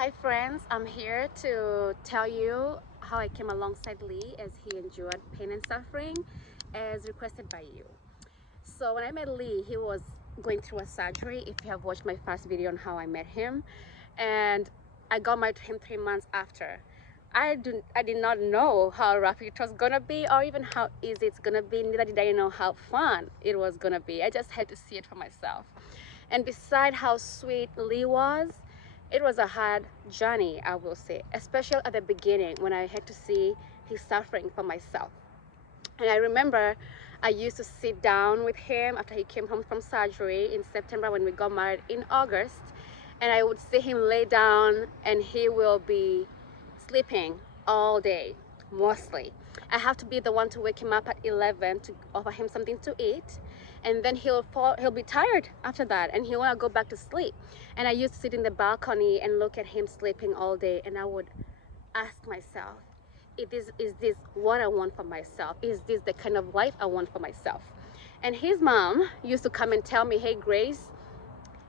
Hi friends, I'm here to tell you how I came alongside Lee as he endured pain and suffering as requested by you. So when I met Lee, he was going through a surgery, if you have watched my first video on how I met him, and I got married to him 3 months after. I did not know how rough it was gonna be or even how easy it's gonna be, neither did I know how fun it was gonna be. I just had to see it for myself. And beside how sweet Lee was, it was a hard journey, I will say, especially at the beginning when I had to see his suffering for myself. And I remember I used to sit down with him after he came home from surgery in September when we got married in August, and I would see him lay down and he will be sleeping all day, mostly. I have to be the one to wake him up at 11 to offer him something to eat, and then he'll be tired after that and he'll want to go back to sleep. And I used to sit in the balcony and look at him sleeping all day, and I would ask myself, is this what I want for myself? Is this the kind of life I want for myself? And his mom used to come and tell me, hey Grace,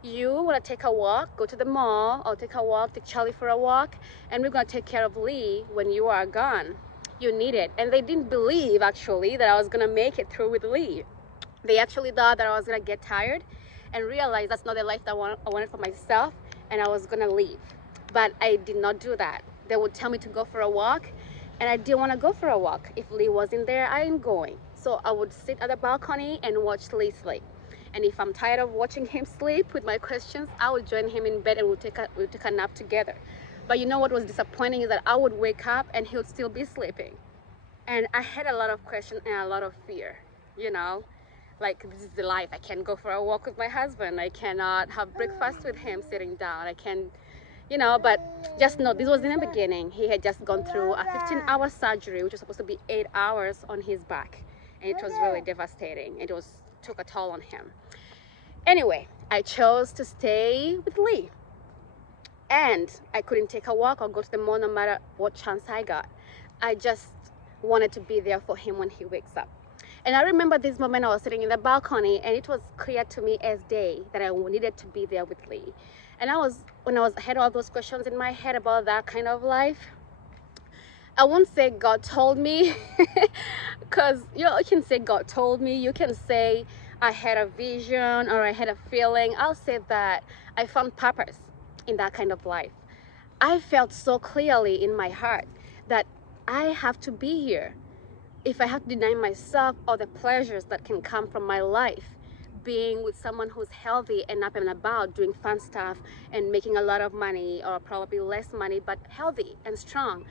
you want to take a walk, go to the mall, or take a walk, take Charlie for a walk, and we're going to take care of Lee when you are gone. You need it. And they didn't believe actually that I was going to make it through with Lee. They actually thought that I was going to get tired and realize that's not the life that I wanted for myself, and I was going to leave. But I did not do that. They would tell me to go for a walk, and I didn't want to go for a walk. If Lee wasn't there, I ain't going. So I would sit at the balcony and watch Lee sleep. And if I'm tired of watching him sleep with my questions, I would join him in bed and we'll take a nap together. But you know what was disappointing is that I would wake up and he would still be sleeping. And I had a lot of questions and a lot of fear, you know, like this is the life. I can't go for a walk with my husband. I cannot have breakfast with him sitting down. I can't, but just know this was in the beginning. He had just gone through a 15-hour surgery, which was supposed to be 8 hours on his back. And it was really devastating. Took a toll on him. Anyway, I chose to stay with Lee. And I couldn't take a walk or go to the mall no matter what chance I got. I just wanted to be there for him when he wakes up. And I remember this moment I was sitting in the balcony, and it was clear to me as day that I needed to be there with Lee. And when I had all those questions in my head about that kind of life, I won't say God told me, because you can say God told me, you can say I had a vision or I had a feeling. I'll say that I found purpose in that kind of life. I felt so clearly in my heart that I have to be here. If I have to deny myself all the pleasures that can come from my life, being with someone who's healthy and up and about, doing fun stuff and making a lot of money, or probably less money, but healthy and strong,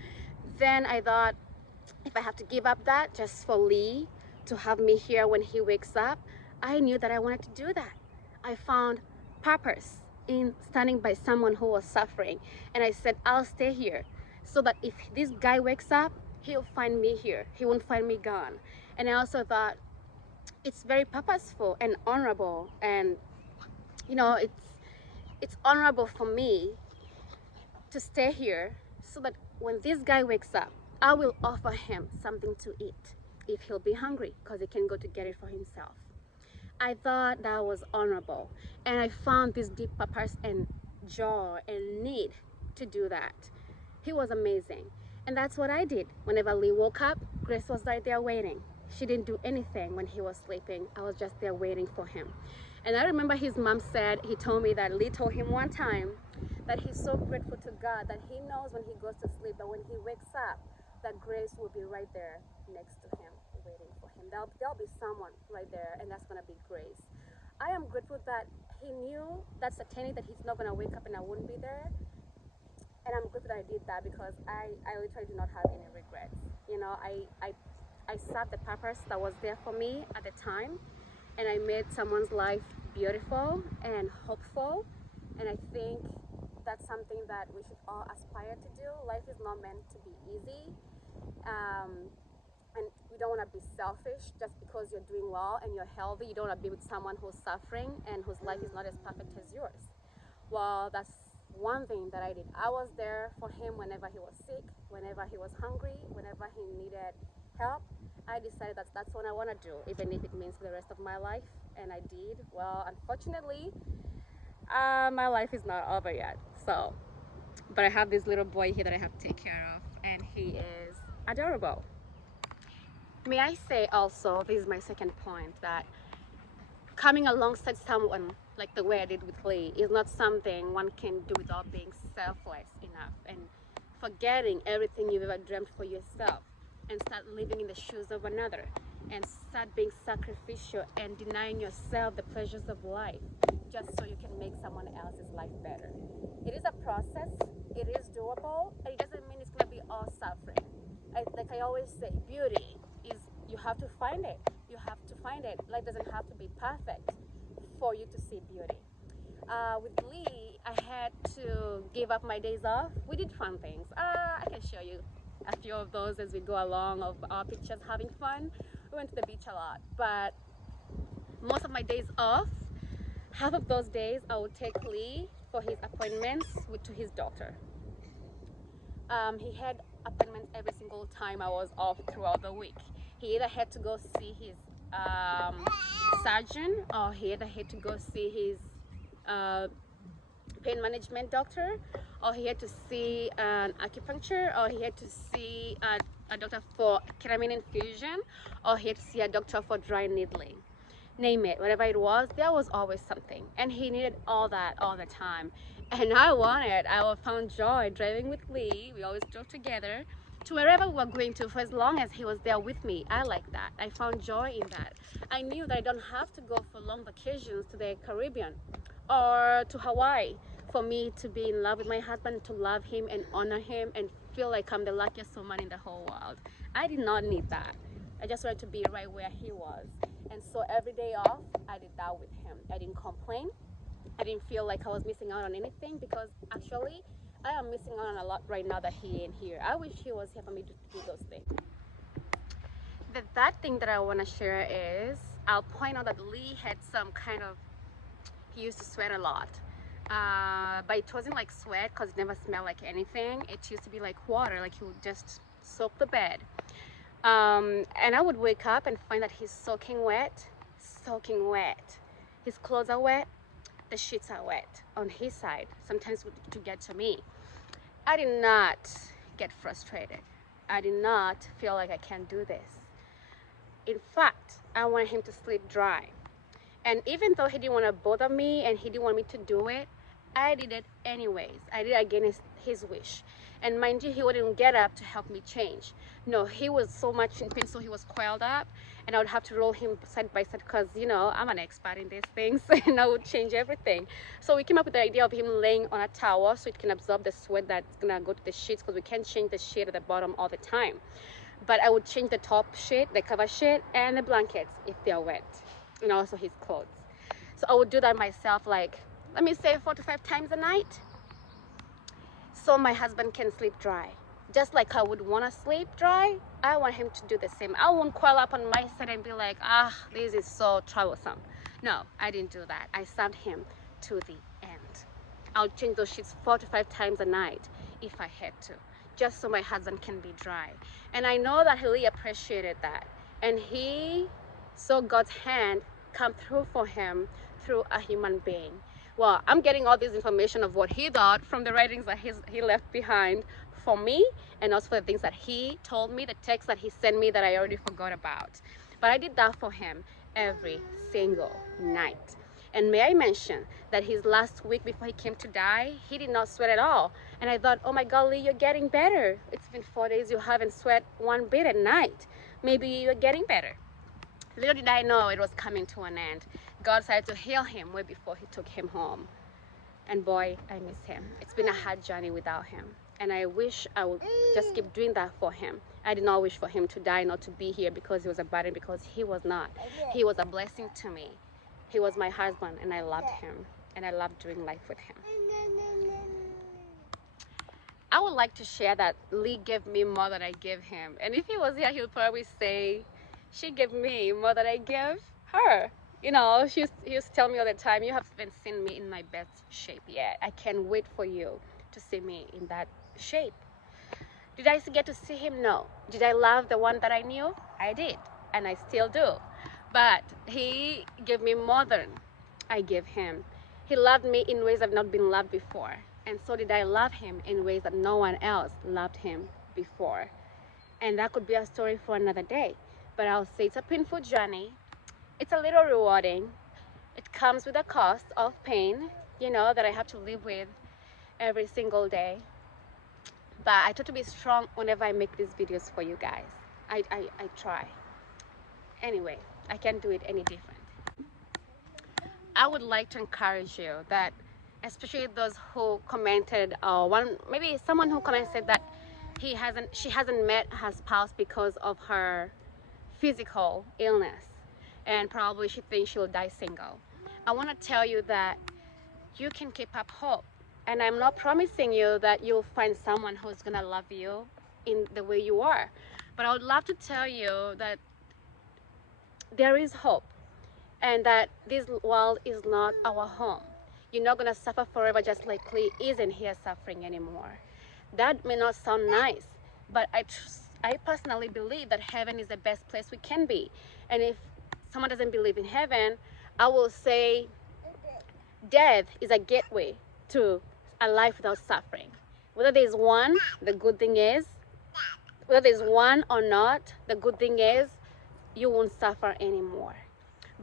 then I thought, if I have to give up that just for Lee to have me here when he wakes up, I knew that I wanted to do that. I found purpose in standing by someone who was suffering, and I said, I'll stay here so that if this guy wakes up, he'll find me here. He won't find me gone. And I also thought it's very purposeful and honorable, and it's honorable for me to stay here so that when this guy wakes up, I will offer him something to eat if he'll be hungry, because he can go to get it for himself. I thought that was honorable, and I found this deep purpose and joy and need to do that. He was amazing, and that's what I did. Whenever Lee woke up, Grace was right there waiting. She didn't do anything when he was sleeping. I was just there waiting for him. And I remember his mom he told me that Lee told him one time that he's so grateful to God that he knows when he goes to sleep, but when he wakes up, that Grace will be right there next to him, waiting for him. There'll be someone right there, and that's gonna be Grace. I am grateful that he knew that certainty that he's not gonna wake up and I wouldn't be there. And I'm grateful that I did that, because I literally do not have any regrets. I served the purpose that was there for me at the time, and I made someone's life beautiful and hopeful. And I think that's something that we should all aspire to do. Life is not meant to be easy, and you don't want to be selfish just because you're doing well and you're healthy. You don't want to be with someone who's suffering and whose life is not as perfect as yours. Well, that's one thing that I did. I was there for him whenever he was sick, whenever he was hungry, whenever he needed help. I decided that's what I want to do, even if it means for the rest of my life, and I did. Well, unfortunately, my life is not over yet. So but I have this little boy here that I have to take care of, and he is adorable. May I say also, this is my second point, that coming alongside someone like the way I did with Lee is not something one can do without being selfless enough and forgetting everything you've ever dreamt for yourself and start living in the shoes of another and start being sacrificial and denying yourself the pleasures of life just so you can make someone else's life better. It is a process, it is doable, and it doesn't mean it's going to be all suffering. Like I always say, beauty is, you have to find it. You have to find it. Life doesn't have to be perfect for you to see beauty. With Lee, I had to give up my days off. We did fun things. I can show you a few of those as we go along of our pictures having fun. We went to the beach a lot, but most of my days off, half of those days I would take Lee for his appointments to his doctor. He had appointments every single time I was off throughout the week. He either had to go see his surgeon, or he either had to go see his pain management doctor, or he had to see an acupuncture, or he had to see a doctor for ketamine infusion, or he had to see a doctor for dry needling. Name it, whatever it was, there was always something, and he needed all that all the time. And I found joy driving with Lee. We always drove together to wherever we were going to, for as long as he was there with me. I like that. I found joy in that. I knew that I don't have to go for long vacations to the Caribbean or to Hawaii for me to be in love with my husband, to love him and honor him and feel like I'm the luckiest woman in the whole world. I did not need that. I just wanted to be right where he was. And so every day off, I did that with him. I didn't complain. I didn't feel like I was missing out on anything, because actually I am missing out on a lot right now that he ain't here. I wish he was here for me to do those things. The third thing that I want to share is, I'll point out that Lee had some kind of, he used to sweat a lot. But it wasn't like sweat, because it never smelled like anything. It used to be like water, like he would just soak the bed. And I would wake up and find that he's soaking wet. His clothes are wet, the sheets are wet on his side, sometimes to get to me. I did not get frustrated. I did not feel like I can't do this. In fact, I wanted him to sleep dry. And even though he didn't want to bother me and he didn't want me to do it, I did it anyways. I did it against his wish. And mind you, he wouldn't get up to help me change. No, he was so much in pain, so he was coiled up, and I would have to roll him side by side, because, you know, I'm an expert in these things, and I would change everything. So we came up with the idea of him laying on a towel so it can absorb the sweat that's gonna go to the sheets, because we can't change the sheet at the bottom all the time. But I would change the top sheet, the cover sheet, and the blankets if they're wet, and also his clothes. So I would do that myself, like, let me say 4 to 5 times a night, so my husband can sleep dry. Just like I would want to sleep dry, I want him to do the same. I won't coil up on my side and be like, this is so troublesome. No, I didn't do that. I served him to the end. I'll change those sheets 4 to 5 times a night if I had to, just so my husband can be dry. And I know that he really appreciated that. And he saw God's hand come through for him through a human being. Well, I'm getting all this information of what he thought from the writings that he left behind for me, and also for the things that he told me, the texts that he sent me that I already forgot about. But I did that for him every single night. And may I mention that his last week before he came to die, he did not sweat at all. And I thought, oh my God, Lee, you're getting better. It's been 4 days, you haven't sweat one bit at night. Maybe you're getting better. Little did I know it was coming to an end. God decided to heal him way before he took him home. And boy, I miss him. It's been a hard journey without him. And I wish I would just keep doing that for him. I did not wish for him to die, not to be here because he was a burden, because he was not. He was a blessing to me. He was my husband, and I loved him. And I loved doing life with him. I would like to share that Lee gave me more than I gave him. And if he was here, he would probably say, she gave me more than I gave her. You know, he used to tell me all the time, you haven't seen me in my best shape yet. I can't wait for you to see me in that shape. Did I get to see him? No. Did I love the one that I knew? I did, and I still do. But he gave me more than I gave him. He loved me in ways I've not been loved before. and so did I love him in ways that no one else loved him before. And that could be a story for another day. But I'll say it's a painful journey. It's a little rewarding. It comes with a cost of pain, you know, that I have to live with every single day. But I try to be strong whenever I make these videos for you guys. I try. Anyway, I can't do it any different. I would like to encourage you that, especially those who commented, maybe someone who commented that she hasn't met her spouse because of her physical illness, and probably she thinks she'll die single. I want to tell you that you can keep up hope, and I'm not promising you that you'll find someone who's gonna love you in the way you are, but I would love to tell you that there is hope, and that this world is not our home. You're not gonna suffer forever, just like Lee isn't here suffering anymore. That may not sound nice, but I personally believe that heaven is the best place we can be. And if someone doesn't believe in heaven, I will say death is a gateway to a life without suffering. Whether there's one, the good thing is, whether there's one or not, the good thing is you won't suffer anymore.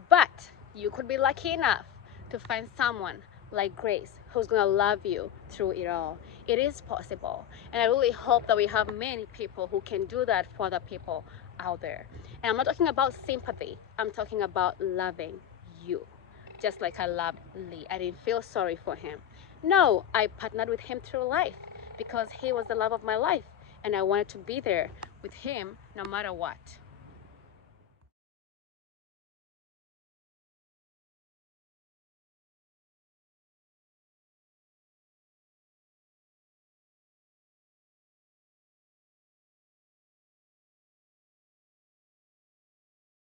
But you could be lucky enough to find someone like Grace who's gonna love you through it all. It is possible, and I really hope that we have many people who can do that for other people out there. And I'm not talking about sympathy, I'm talking about loving you, just like I loved Lee. I didn't feel sorry for him. No, I partnered with him through life because he was the love of my life, and I wanted to be there with him no matter what.